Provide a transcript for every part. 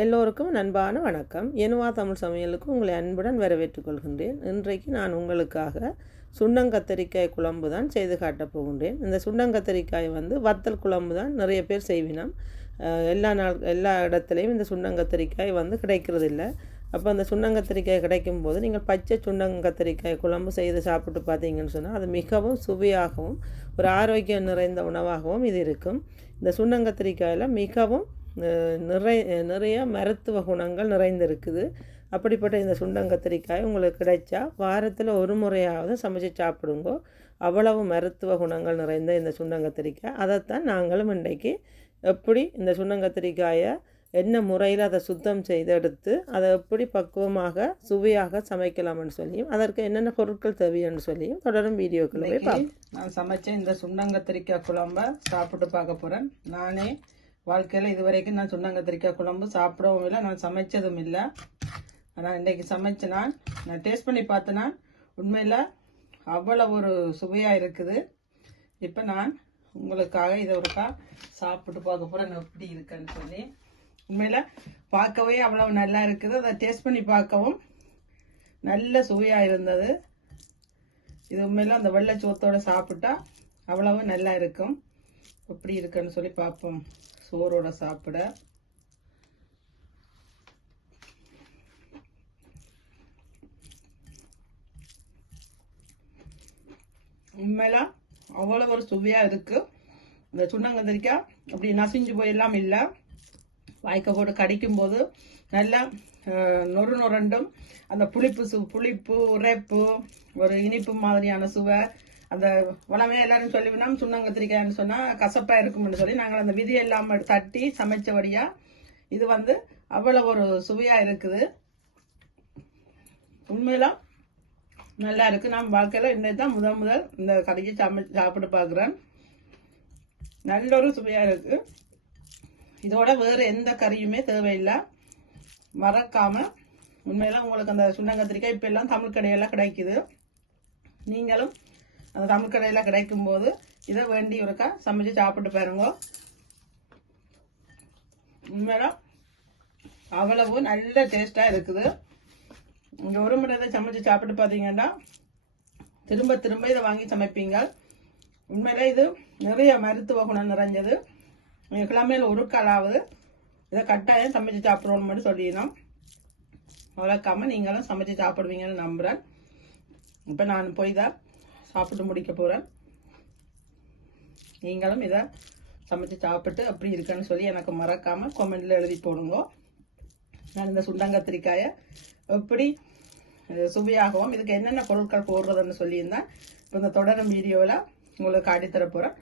எல்லோருக்கும் அன்பான வணக்கம். எனுவா தமிழ் சமையலுக்கு உங்களை அன்புடன் வரவேற்றுக் கொள்கின்றேன். இன்றைக்கு நான் உங்களுக்காக சுண்டங்கத்தரிக்காய் குழம்பு தான் செய்து காட்டப் போகின்றேன். இந்த சுண்டங்கத்தரிக்காய் வந்து வத்தல் குழம்பு தான் நிறைய பேர் செய்வினோம். எல்லா நாள் எல்லா இடத்துலையும் இந்த சுண்டங்கத்தரிக்காய் வந்து கிடைக்கிறதில்ல. அப்போ அந்த சுண்டங்கத்தரிக்காய் கிடைக்கும் போது நீங்கள் பச்சை சுண்டங்கத்தரிக்காய் குழம்பு செய்து சாப்பிட்டு பார்த்தீங்கன்னு சொன்னால் அது மிகவும் சுவையாகவும் ஒரு ஆரோக்கியம் நிறைந்த உணவாகவும் இது இருக்கும். இந்த சுண்டங்கத்தரிக்காயில் மிகவும் நிறை நிறைய மருத்துவ குணங்கள் நிறைந்திருக்குது. அப்படிப்பட்ட இந்த சுண்டங்கத்திரிக்காய் உங்களுக்கு கிடைச்சா வாரத்தில் ஒரு முறையாவது சமைச்சு சாப்பிடுங்கோ. அவ்வளவு மருத்துவ குணங்கள் நிறைந்த இந்த சுண்டங்கத்திரிக்காய். அதைத்தான் நாங்களும் இன்றைக்கு எப்படி இந்த சுண்டங்கத்திரிக்காயை என்ன முறையில் அதை சுத்தம் செய்து எடுத்து அதை எப்படி பக்குவமாக சுவையாக சமைக்கலாம்னு சொல்லியும் அதற்கு என்னென்ன பொருட்கள் தேவைன்னு சொல்லியும் தொடரும் வீடியோக்களை நான் சமைச்ச இந்த சுண்டங்கத்திரிக்காய் குழம்ப சாப்பிட்டு பார்க்க போறேன். நானே வாழ்க்கையில் இது வரைக்கும் நான் கத்திரிக்காய் குழம்பு சாப்பிடவும் இல்லை நான் சமைச்சதும் இல்லை. ஆனால் இன்னைக்கு சமைச்சு நான் நான் டேஸ்ட் பண்ணி பார்த்தேன்னா உண்மையில் அவ்வளோ ஒரு சுவையாக இருக்குது. இப்போ நான் உங்களுக்காக இதை ஒருக்கா சாப்பிட்டு பார்க்க போகிறேன் எப்படி இருக்குன்னு சொல்லி. உண்மையில் பார்க்கவே அவ்வளோ நல்லா இருக்குது. அதை டேஸ்ட் பண்ணி பார்க்கவும் நல்ல சுவையாக இருந்தது. இது உண்மையில் அந்த வெள்ளை சோத்தோடு சாப்பிட்டா அவ்வளவு நல்லா இருக்கும். எப்படி இருக்குன்னு சொல்லி பார்ப்போம். சோறோட சாப்பிட. உண்மையில அவ்வளவு ஒரு சுவையா இருக்கு. இந்த சுண்ணங்கந்திரிக்காய் அப்படி நசிஞ்சு போயெல்லாம் இல்லை. வாய்க்க போட்டு கடிக்கும் போது நல்லா அஹ், நொறு நொரண்டும் அந்த புளிப்பு சு புளிப்பு உரைப்பு ஒரு இனிப்பு மாதிரியான சுவை. அந்த வளமே எல்லாரும் சொல்லிவினா சுண்ணங்கத்திரிக்காய்ன்னு சொன்னால் கசப்பா இருக்கும்னு சொல்லி நாங்கள் அந்த விதி எல்லாம் தட்டி சமைச்சபடியா இது வந்து அவ்வளவு ஒரு சுவையா இருக்குது. உண்மையில நல்லா இருக்கு. நான் வாழ்க்கையில இன்னைக்கு தான் முதல் முதல் இந்த கடைக்கு சமை சாப்பிட்டு பார்க்குறேன். நல்ல ஒரு சுவையா இருக்கு. இதோட வேறு எந்த கறியுமே தேவையில்லை. மறக்காம உண்மையில உங்களுக்கு அந்த சுண்டங்கத்திரிக்காய் இப்ப எல்லாம் தமிழ் கடையெல்லாம் கிடைக்குது. நீங்களும் அந்த தமிழ் கடையில் கிடைக்கும் போது இதை வேண்டி ஒருக்கா சமைச்சு சாப்பிட்டு பாருங்க. உண்மையில அவ்வளவு நல்ல டேஸ்ட்டாக இருக்குது. இங்கே ஒரு முறை இதை சமைச்சு சாப்பிட்டு பார்த்தீங்கன்னா திரும்ப திரும்ப இதை வாங்கி சமைப்பீங்க. உண்மையில இது நிறைய மருத்துவ குணம் நிறைஞ்சது. நீங்கள் கிழமையில் ஒரு காலாவது இதை கட்டாயம் சமைச்சு சாப்பிடணும்னு சொல்லிடணும். வளர்க்காம நீங்களும் சமைச்சு சாப்பிடுவீங்கன்னு நம்புகிறேன் இப்போ நான் போய் தான் சாப்பிட்டு முடிக்க போகிறேன் நீங்களும் இதை சமைச்சு சாப்பிட்டு அப்படி இருக்குன்னு சொல்லி எனக்கு மறக்காமல் கொமெண்டில் எழுதி போடுங்க. நான் இந்த சுண்டங்கத்திரிக்காயை எப்படி சுவையாகவும் இதுக்கு என்னென்ன பொருட்கள் போடுறதுன்னு சொல்லியிருந்தேன். இப்போ இந்த தொடரும் வீடியோவில் உங்களுக்கு காட்டித்தர போகிறேன்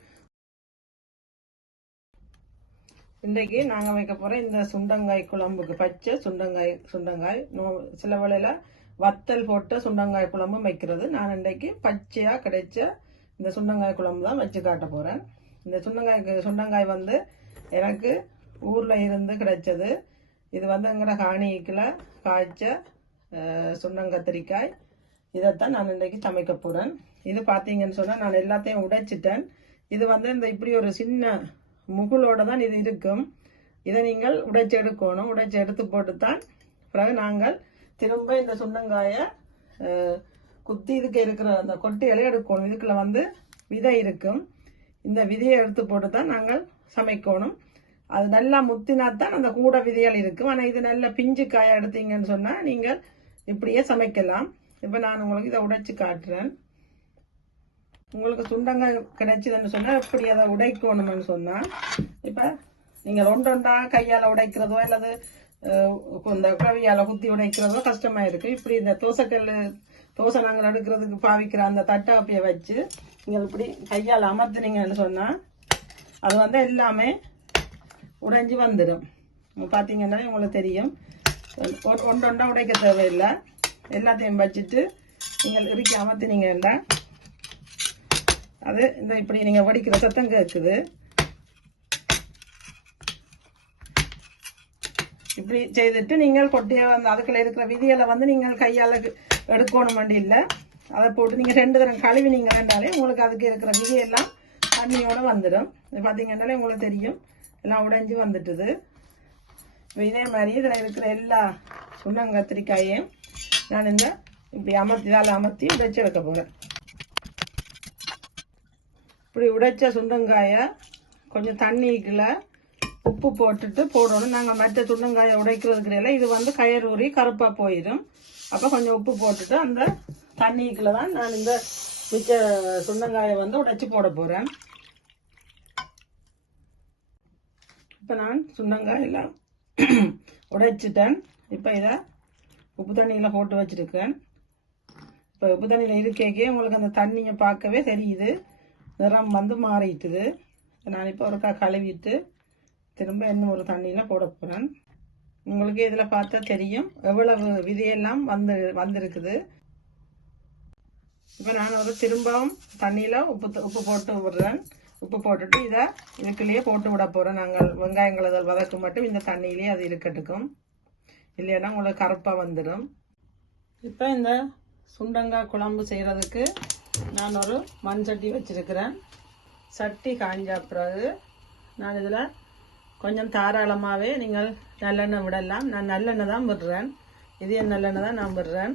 இன்றைக்கு நாங்கள் வைக்க போகிற இந்த சுண்டங்காய் குழம்புக்கு பச்சை சுண்டங்காய் சுண்டங்காய் நோ- சில வேளையில் வத்தல் போட்டு சுண்டங்காய் குழம்பும் வைக்கிறது. நான் இன்றைக்கு பச்சையாக கிடைச்ச இந்த சுண்டங்காய் குழம்பு தான் வச்சு காட்ட போகிறேன் இந்த சுண்டங்காய் சுண்டங்காய் வந்து எனக்கு ஊரில் இருந்து கிடைச்சது. இது வந்து எங்கட காணிக்கில் காய்ச்ச சுண்டங்கத்திரிக்காய் இதைத்தான் நான் இன்றைக்கு சமைக்க போகிறேன் இது பார்த்தீங்கன்னு சொன்னால் நான் எல்லாத்தையும் உடைச்சிட்டேன். இது வந்து இந்த இப்படி ஒரு சின்ன முகுலோட தான் இது இருக்கும். இதை நீங்கள் உடைச்சி எடுக்கணும். உடைச்சி எடுத்து போட்டு தான் பிறகு நாங்கள் திரும்ப இந்த சுண்டங்காயை குத்தி இதுக்கு இருக்கிற அந்த கொட்டைகளை எடுக்கணும். இதுக்குள்ள வந்து விதை இருக்கும். இந்த விதையை எடுத்து போட்டு தான் நாங்கள் சமைக்கணும். அது நல்லா முத்தினாத்தான் அந்த கூட விதைகள் இருக்கும். ஆனால் இது நல்ல பிஞ்சு காயை எடுத்தீங்கன்னு சொன்னால் நீங்கள் இப்படியே சமைக்கலாம். இப்போ நான் உங்களுக்கு இதை உடைச்சு காட்டுறேன். உங்களுக்கு சுண்டங்காய் கிடைச்சதுன்னு சொன்னா எப்படி அதை உடைக்கணும்னு சொன்னா இப்ப நீங்க ஒன்றா கையால உடைக்கிறதோ அல்லது இந்த கவியால குத்தி உடைக்கிறதோ கஷ்டமா இருக்கு. இப்படி இந்த தோசைக்கல் தோசை நாங்கள் அடுக்கிறதுக்கு பாவிக்கிற அந்த தட்டை அப்படியே வச்சு நீங்கள் இப்படி கையால் அமர்த்தினீங்கன்னு சொன்னால் அது வந்து எல்லாமே உடைஞ்சி வந்துடும். பார்த்தீங்கன்னா உங்களுக்கு தெரியும். ஒன்று ஒன்றொண்டா உடைக்க தேவையில்லை. எல்லாத்தையும் வச்சுட்டு நீங்கள் இறுக்கி அமர்த்தினீங்கன்னா அது இந்த இப்படி நீங்கள் வடிக்கிற சத்தம் கேட்குது. இப்படி செய்துட்டு நீங்கள் கொட்டையை வந்து அதுக்குள்ள இருக்கிற விதிகளை வந்து நீங்கள் கையால எடுக்கணும் வேண்டி இல்லை. அதை போட்டு நீங்க ரெண்டு தரம் கழுவினீங்கன்னாலே உங்களுக்கு அதுக்கு இருக்கிற விதியெல்லாம் தண்ணியோட வந்துடும். இது பார்த்தீங்கன்னாலே உங்களுக்கு தெரியும். எல்லாம் உடைஞ்சு வந்துட்டுது. இதே மாதிரி இதில் இருக்கிற எல்லா சுண்ணங்கத்திரிக்காயையும் நான் இந்த இப்படி அமர்த்தி இதால் அமர்த்தி உடைச்சு வைக்க போகிறேன் இப்படி உடைச்ச சுண்டங்காயை கொஞ்சம் தண்ணிக்குள்ள உப்பு போட்டுட்டு போடணும். நாங்கள் மற்ற சுண்டங்காயை உடைக்கிறதுக்கு இல்லை இது வந்து கயறூறி கருப்பாக போயிடும். அப்போ கொஞ்சம் உப்பு போட்டுட்டு அந்த தண்ணிக்குள்ள தான் நான் இந்த மிச்ச சுண்டங்காயை வந்து உடைச்சி போட போகிறேன் இப்போ நான் சுண்டங்காயெல்லாம் உடைச்சிட்டேன். இப்போ இதை உப்பு தண்ணியில் போட்டு வச்சுருக்கேன். இப்போ உப்பு தண்ணியில் இருக்கேக்கே உங்களுக்கு அந்த தண்ணியை பார்க்கவே தெரியுது. நிறம் வந்து மாறிட்டுது. நான் இப்போ ஒருக்கா கழுவிட்டு திரும்ப இன்னும் ஒரு தண்ணியில் போட போகிறேன் உங்களுக்கு இதில் பார்த்தா தெரியும். எவ்வளவு விதையெல்லாம் வந்து வந்திருக்குது. இப்போ நான் ஒரு திரும்பவும் தண்ணியில் உப்பு த- உப்பு போட்டு விடுறேன். உப்பு போட்டுட்டு இதை இதுக்குள்ளேயே போட்டு விட போகிறேன் நாங்கள் வெங்காயங்களை வதக்கும் மட்டும் இந்த தண்ணியிலேயே அது இருக்கட்டுக்கும் இல்லைன்னா உங்களுக்கு கருப்பாக வந்துடும் இப்போ இந்த சுண்டங்காய் குழம்பு செய்கிறதுக்கு நான் ஒரு மண் சட்டி வச்சுருக்கிறேன். சட்டி காஞ்ச பிறகு நான் இதில் கொஞ்சம் தாராளமாகவே நீங்கள் நல்லெண்ணெய் விடலாம். நான் நல்லெண்ணெய் தான் விடுறேன். இதே நல்லெண்ணெய் தான் நான் விடுறேன்.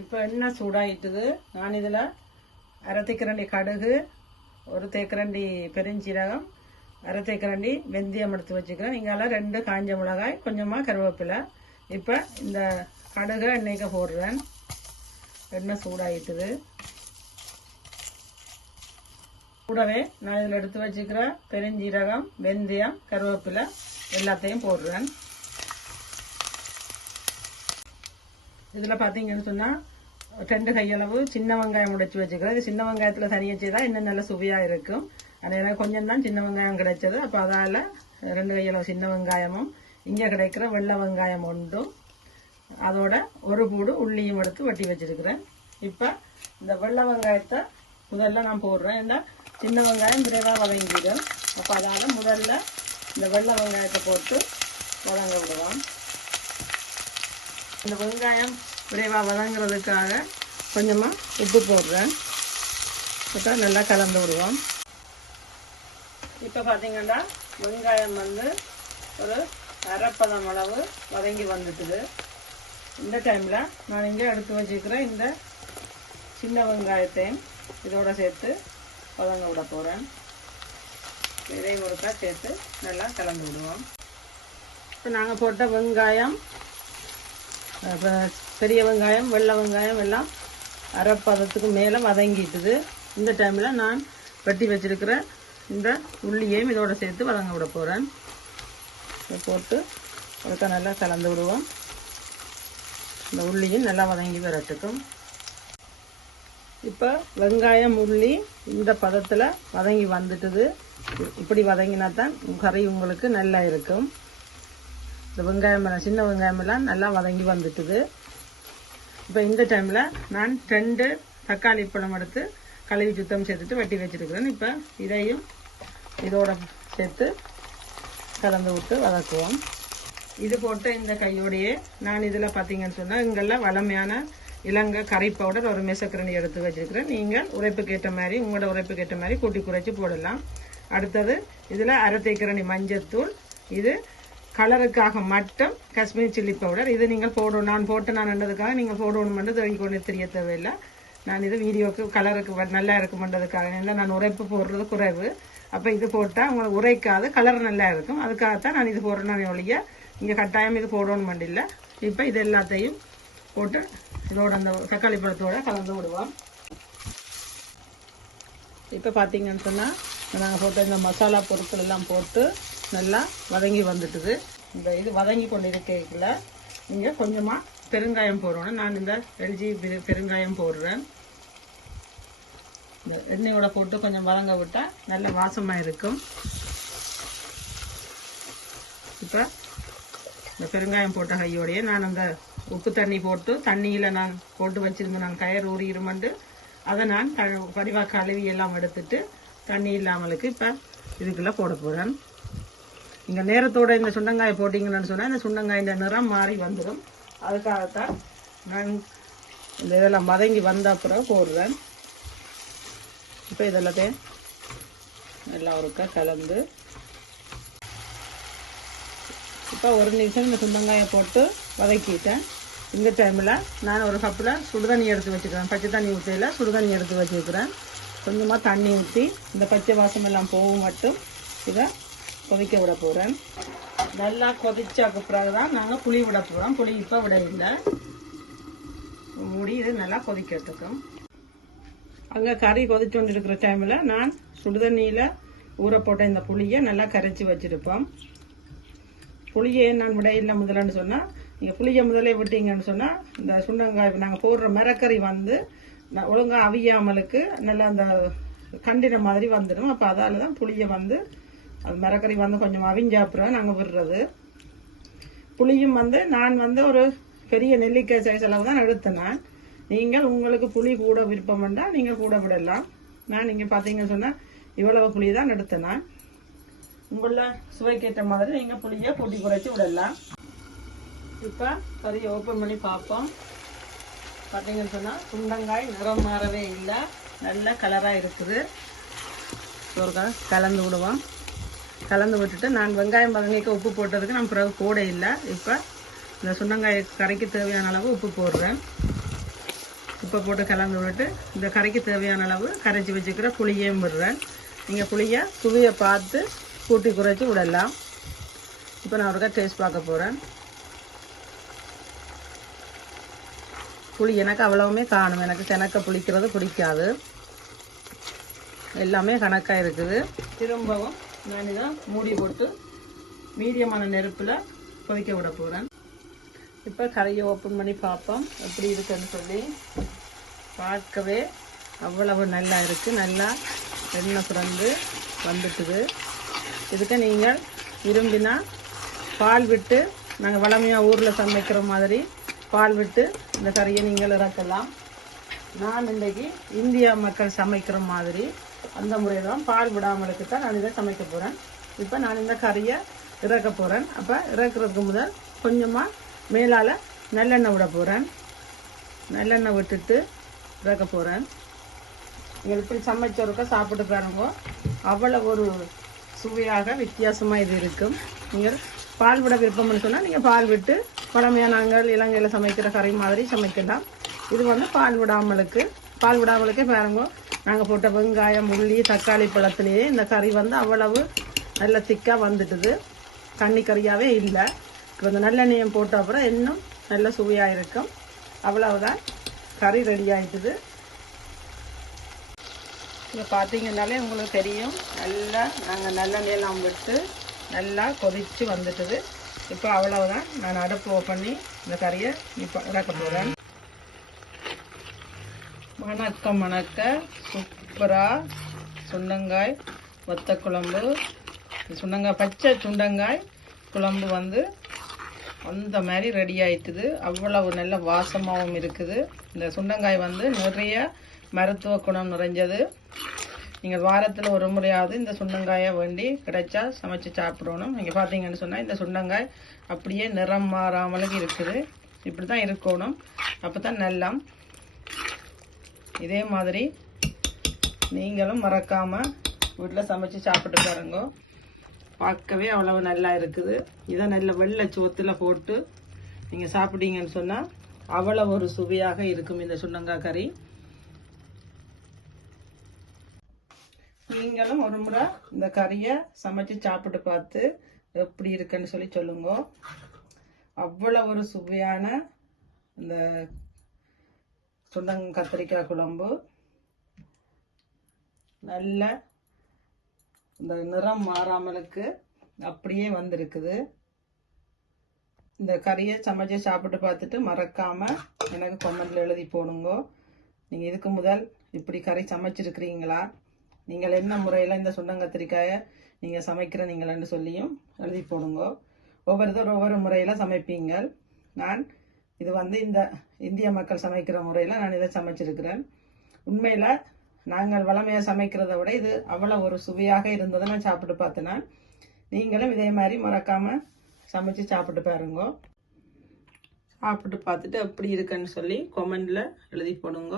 இப்போ எண்ணெய் சூடாயிட்டுது? நான் இதில் அரை தேக்கரண்டி கடுகு ஒரு தேக்கரண்டி பெருஞ்சீரகம் அரை தேக்கரண்டி வெந்தயம் எடுத்து வச்சுக்கிறேன். இங்கால ரெண்டு காஞ்ச மிளகாய் கொஞ்சமாக கருவேப்பிலை. இப்போ இந்த கடுகை எண்ணெய்க்கு போடுறேன். எண்ணெய் சூடாயிட்டுது? கூடவே நான் இதில் எடுத்து வச்சுக்கிற பெருஞ்சீரகம் வெந்தயம் கருவேப்பிலை எல்லாத்தையும் போடுறேன். இதில் பார்த்தீங்கன்னு சொன்னால் ரெண்டு கையளவு சின்ன வெங்காயம் உடைச்சி வச்சுக்கிறேன். இது சின்ன வெங்காயத்தில் தனியாக செய்தால் இன்னும் நல்ல சுவையாக இருக்கும். ஆனால் எனக்கு கொஞ்சம் தான் சின்ன வெங்காயம் கிடைச்சது. அப்போ அதால் ரெண்டு கையளவு சின்ன வெங்காயமும் இங்கே கிடைக்கிற வெள்ளை வெங்காயம் ஒன்றும் அதோட ஒரு பூடு உள்ளியும் எடுத்து வெட்டி வச்சிருக்கிறேன். இப்போ இந்த வெள்ளை வெங்காயத்தை முதல்ல நான் போடுறேன். ஏன்னா சின்ன வெங்காயம் விரைவாக வதங்கிடும் அப்போ அதால் முதல்ல இந்த வெள்ளை வெங்காயத்தை போட்டு வதங்க விடுவோம் இந்த வெங்காயம் விரைவாக வதங்குறதுக்காக கொஞ்சமாக உப்பு போடுறேன். அப்போ நல்லா கலந்து விடுவோம். இப்போ பார்த்தீங்கன்னா வெங்காயம் வந்து ஒரு அரைப்பதம் அளவு வதங்கி வந்துட்டுது. இந்த டைமில் நான் இங்கே எடுத்து வச்சுக்கிறேன் இந்த சின்ன வெங்காயத்தையும் இதோட சேர்த்து வதங்க விட போகிறேன் இதை ஒருக்கா சேர்த்து நல்லா கலந்து விடுவோம். இப்போ நாங்கள் போட்ட வெங்காயம் பெரிய வெங்காயம் வெள்ளை வெங்காயம் எல்லாம் அரைப்பதத்துக்கு மேலே வதங்கிட்டுது. இந்த டைமில் நான் வெட்டி வச்சிருக்கிற இந்த உள்ளியையும் இதோட சேர்த்து வதங்க விட போகிறேன் இதை போட்டு அதுக்கு நல்லா கலந்து விடுவோம். இந்த உள்ளியும் நல்லா வதங்கி வரட்டுக்கும். இப்போ வெங்காயம் உள்ளி இந்த பதத்தில் வதங்கி வந்துட்டுது. இப்படி வதங்கினா தான் கறி உங்களுக்கு நல்லா இருக்கும். இந்த வெங்காயம் எல்லாம் சின்ன வெங்காயம் எல்லாம் நல்லா வதங்கி வந்துட்டுது. இப்போ இந்த டைமில் நான் ரெண்டு தக்காளி பழம் எடுத்து கழுவி சுத்தம் சேர்த்துட்டு வெட்டி வச்சுருக்கிறேன். இப்போ இதையும் இதோட சேர்த்து கலந்து விட்டு வதக்குவோம். இது போட்டு இந்த கையோடையே நான் இதில் பார்த்தீங்கன்னு சொன்னால் இங்கெல்லாம் வளமையான இலங்கை கறி பவுடர் ஒரு மெசக்கரணி எடுத்து வச்சுருக்கிறேன். நீங்கள் உரைப்புக்கு ஏற்ற மாதிரி உங்களோட உரைப்புக்கு ஏற்ற மாதிரி கூட்டி குறைச்சி போடலாம். அடுத்தது இதில் அரை மஞ்சத்தூள் இது கலருக்காக மட்டும் காஷ்மீர் சில்லி பவுடர் இது நீங்கள் போடணும். நான் போட்டு நான் என்னதுக்காக நீங்கள் போடணுமென்று தெரிஞ்சு கொண்டு தெரிய தேவையில்லை. நான் இது வீடியோக்கு கலருக்கு வ- நல்லா இருக்குமென்றதுக்காக. இல்லை நான் உரைப்பு போடுறது குறைவு. அப்போ இது போட்டால் உங்களுக்கு உரைக்காது கலர் நல்லா இருக்கும். அதுக்காகத்தான் நான் இது போடுறேன். ஒழிய இங்கே கட்டாயம் இது போடணும் இல்லை. இப்போ இது எல்லாத்தையும் போட்டு இதோட அந்த தக்காளி பழத்தோட கலந்து விடுவோம். இப்போ பார்த்தீங்கன்னு சொன்னால் நாங்கள் போட்ட இந்த மசாலா பொருட்கள் எல்லாம் போட்டு நல்லா வதங்கி வந்துட்டுது. இந்த இது வதங்கி கொண்டு இருக்கைக்குள்ள நீங்கள் கொஞ்சமாக பெருங்காயம் போடணும். நான் இந்த எல்ஜி பெரு- பெருங்காயம் போடுறேன். இந்த எண்ணெயோட போட்டு கொஞ்சம் வதங்க விட்டால் நல்ல வாசமாக இருக்கும். இப்போ இந்த பெருங்காயம் போட்ட கையோடையே நான் அந்த உப்பு தண்ணி போட்டு தண்ணியில் நான் போட்டு வச்சிருந்தேன் நான் கயர் ஊறிடுமெண்டு அதை நான் க- படிவா கழுவி எல்லாம் எடுத்துட்டு தண்ணி இல்லாமலுக்கு இப்போ இதுக்குள்ளே போட போகிறேன் இங்கே நேரத்தோட இந்த சுண்டங்காயை போட்டிங்கன்னு சொன்னால் இந்த சுண்டங்காயின் நிறம் மாறி வந்துடும் அதுக்காகத்தான் நான் இந்த இதெல்லாம் மதங்கி வந்த அப்புறம் போடுறேன். இப்போ இதெல்லாத்தையும் நல்லா ஒருக்கா கலந்து இப்போ ஒரு நிமிஷம் இந்த சுண்டங்காயை போட்டு வதக்கிட்டேன். இந்த டைமில் நான் ஒரு கப்பில் சுடுதண்ணி எடுத்து வச்சுக்கிறேன். பச்சை தண்ணி ஊற்றையில் சுடுதண்ணி எடுத்து வச்சுருக்கிறேன் கொஞ்சமாக தண்ணி ஊற்றி இந்த பச்சை வாசம் எல்லாம் போகும் மட்டும் இதை கொதிக்க விட போகிறேன் நல்லா கொதிச்சாக்கு பிறகு தான் நாங்கள் புளி விட போகிறோம் புளி இப்போ விட இல்லை. மூடி இது நல்லா கொதிக்கிறதுக்கும். அங்கே கறி கொதிச்சு கொண்டிருக்கிற டைமில் நான் சுடுதண்ணியில் ஊற போட்ட இந்த புளியை நல்லா கரைச்சி வச்சுருப்போம். புளியை நான் விடையில்லை முதலன்னு சொன்னால் நீங்கள் புளியை முதலே விட்டீங்கன்னு சொன்னால் இந்த சுண்ணங்காய் நாங்கள் போடுற மிரக்கறி வந்து ஒழுங்காக ஒழுங்கா அவியாமலுக்கு நல்லா அந்த கண்டின மாதிரி வந்துடும். அப்போ அதால் தான் புளியை வந்து அது மிரக்கறி வந்து கொஞ்சம் அவிஞ்சாப்புறம் நாங்கள் விடுறது. புளியும் வந்து நான் வந்து ஒரு பெரிய நெல்லிக்காய் சைஸ் அளவு தான் எடுத்தேன் நீங்கள் உங்களுக்கு புளி கூட விருப்பம் வேண்டாம் நீங்கள் கூட விடலாம். நான் நீங்கள் பார்த்தீங்கன்னு சொன்னால் இவ்வளவு புளி தான் எடுத்தேன் நான். உங்கள சுவைக்கேற்ற மாதிரி நீங்கள் புளியை கூட்டி குறைச்சி விடலாம். இப்போ கறியை ஓப்பன் பண்ணி பார்ப்போம். பார்த்தீங்கன்னு சொன்னால் சுண்டங்காய் நிறம் மாறவே இல்லை. நல்ல கலராக இருக்குது. ஒரு கலந்து விடுவோம். கலந்து விட்டுட்டு நான் வெங்காயம் பதங்கைக்கு உப்பு போட்டதுக்கு நான் பிறகு கூட இல்லை. இப்போ இந்த சுண்டங்காய் கறிக்கு தேவையான அளவு உப்பு போடுறேன். உப்பை போட்டு கலந்து விட்டு இந்த கறிக்கு தேவையான அளவு கரைச்சி வச்சுக்கிற புளியையும் விடுறேன். நீங்கள் புளியை சுவையை பார்த்து கூட்டி குறைச்சி விடலாம். இப்போ நான் ஒருக்கா டேஸ்ட் பார்க்க போகிறேன் புளி எனக்கு அவ்வளவுமே காணும். எனக்கு கிணக்க புளிக்கிறது பிடிக்காது. எல்லாமே கணக்காக இருக்குது. திரும்பவும் நான் இதை மூடி போட்டு மீடியமான நெருப்பில் கொதிக்க விட போகிறேன் இப்போ கரையை ஓப்பன் பண்ணி பார்ப்போம். எப்படி இருக்குன்னு சொல்லி பார்க்கவே அவ்வளவு நல்லா இருக்குது நல்லா எண்ணெய் சுரந்து வந்துட்டுது. இதுக்கு நீங்கள் விரும்பினா பால் விட்டு நாங்கள் வளமையாக ஊரில் சமைக்கிற மாதிரி பால் விட்டு இந்த கறியை நீங்கள் இறக்கலாம். நான் இன்றைக்கி இந்தியா மக்கள் சமைக்கிற மாதிரி அந்த முறையில் தான் பால் விடாமலுக்கு தான் நான் இதை சமைக்க போகிறேன் இப்போ நான் இந்த கறியை இறக்க போகிறேன் அப்போ இறக்குறதுக்கு முதல் கொஞ்சமாக மேலால் நல்லெண்ணெய் விட போகிறேன் நல்லெண்ணெய் விட்டுட்டு இறக்க போகிறேன் நீங்கள் இப்படி சமைச்சோருக்க சாப்பிட்டு பாருங்க. அவ்வளோ ஒரு சுவையாக வித்தியாசமாக இது இருக்கும். நீங்கள் பால் விட விருப்பம்னு சொன்னால் நீங்கள் பால் விட்டு பழமையாக நாங்கள் இலங்கையில் சமைக்கிற கறி மாதிரி சமைக்கலாம். இது வந்து பால் விடாமலுக்கு. பால் விடாமலுக்கே பாருங்க நாங்கள் போட்ட வெங்காயம் உள்ளி தக்காளி பழத்துலேயே இந்த கறி வந்து அவ்வளவு நல்ல திக்காக வந்துட்டுது. தண்ணி கறியாகவே இல்லை. இப்போ இந்த நல்லெண்ணெயம் போட்ட அப்புறம் இன்னும் நல்ல சுவையாக இருக்கும். அவ்வளவுதான். கறி ரெடி ஆகிட்டுது இங்கே பார்த்தீங்கன்னாலே உங்களுக்கு தெரியும். நல்லா நாங்கள் நல்லெண்ணெயெல்லாம் விட்டு நல்லா கொதித்து வந்துட்டுது. இப்போ அவ்வளவுதான். நான் அடுப்பு ஓப்பன் பண்ணி இந்த கறியை இப்போ இறக்க போகிறேன் வணக்கம் வணக்க சூப்பராக சுண்டங்காய் வத்த குழம்பு. சுண்டங்காய் பச்சை சுண்டங்காய் குழம்பு வந்து அந்த மாதிரி ரெடி ஆயிட்டுது. அவ்வளவு நல்ல வாசமாகவும் இருக்குது. இந்த சுண்டங்காய் வந்து நிறைய மருத்துவ குணம் நிறைஞ்சது. நீங்கள் வாரத்தில் ஒரு முறையாவது இந்த சுண்டங்காயை வேண்டி கிடைச்சா சமைச்சு சாப்பிடணும். நீங்கள் பார்த்தீங்கன்னு சொன்னால் இந்த சுண்டங்காய் அப்படியே நிறம் மாறாமலுக்கு இருக்குது. இப்படி தான் இருக்கணும். அப்போ தான் நல்லா இதே மாதிரி நீங்களும் மறக்காமல் வீட்டில் சமைச்சு சாப்பிட்டு பாருங்க. பார்க்கவே அவ்வளவு நல்லா இருக்குது. இதை நல்ல வெள்ளை சோத்தில் போட்டு நீங்கள் சாப்பிட்டீங்கன்னு சொன்னால் அவ்வளோ ஒரு சுவையாக இருக்கும் இந்த சுண்டங்காய் கறி. நீங்களும் ஒரு முறை இந்த கறியை சமைச்சு சாப்பிட்டு பார்த்து எப்படி இருக்குன்னு சொல்லி சொல்லுங்க. அவ்வளோ ஒரு சுவையான இந்த சுண்டங்க கத்திரிக்காய் குழம்பு. நல்ல இந்த நிறம் மாறாமலுக்கு அப்படியே வந்திருக்குது. இந்த கறியை சமைச்சு சாப்பிட்டு பார்த்துட்டு மறக்காம எனக்கு கமெண்ட்ல எழுதி போடுங்க. நீங்கள் இதுக்கு முதல் இப்படி கறி சமைச்சிருக்கிறீங்களா? நீங்கள் என்ன முறையில் இந்த சுண்டங்கத்திரிக்காயை நீங்கள் சமைக்கிற நீங்களன்னு சொல்லியும் எழுதி போடுங்க. ஒவ்வொருத்தர் ஒவ்வொரு முறையில் சமைப்பீங்கள். நான் இது வந்து இந்த இந்திய மக்கள் சமைக்கிற முறையில் நான் இதை சமைச்சிருக்கிறேன். உண்மையில் நாங்கள் வளமையாக சமைக்கிறத விட இது அவ்வளோ ஒரு சுவையாக இருந்ததை நான் சாப்பிட்டு பார்த்தேன். நீங்களும் இதே மாதிரி மறக்காமல் சமைச்சு சாப்பிட்டு பாருங்க. சாப்பிட்டு பார்த்துட்டு எப்படி இருக்குன்னு சொல்லி கொமெண்டில் எழுதி போடுங்க.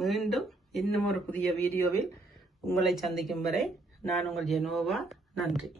மீண்டும் இன்னும் ஒரு புதிய வீடியோவில் உங்களை சந்திக்கும் வரை நான் உங்கள் ஜெனோவா. நன்றி.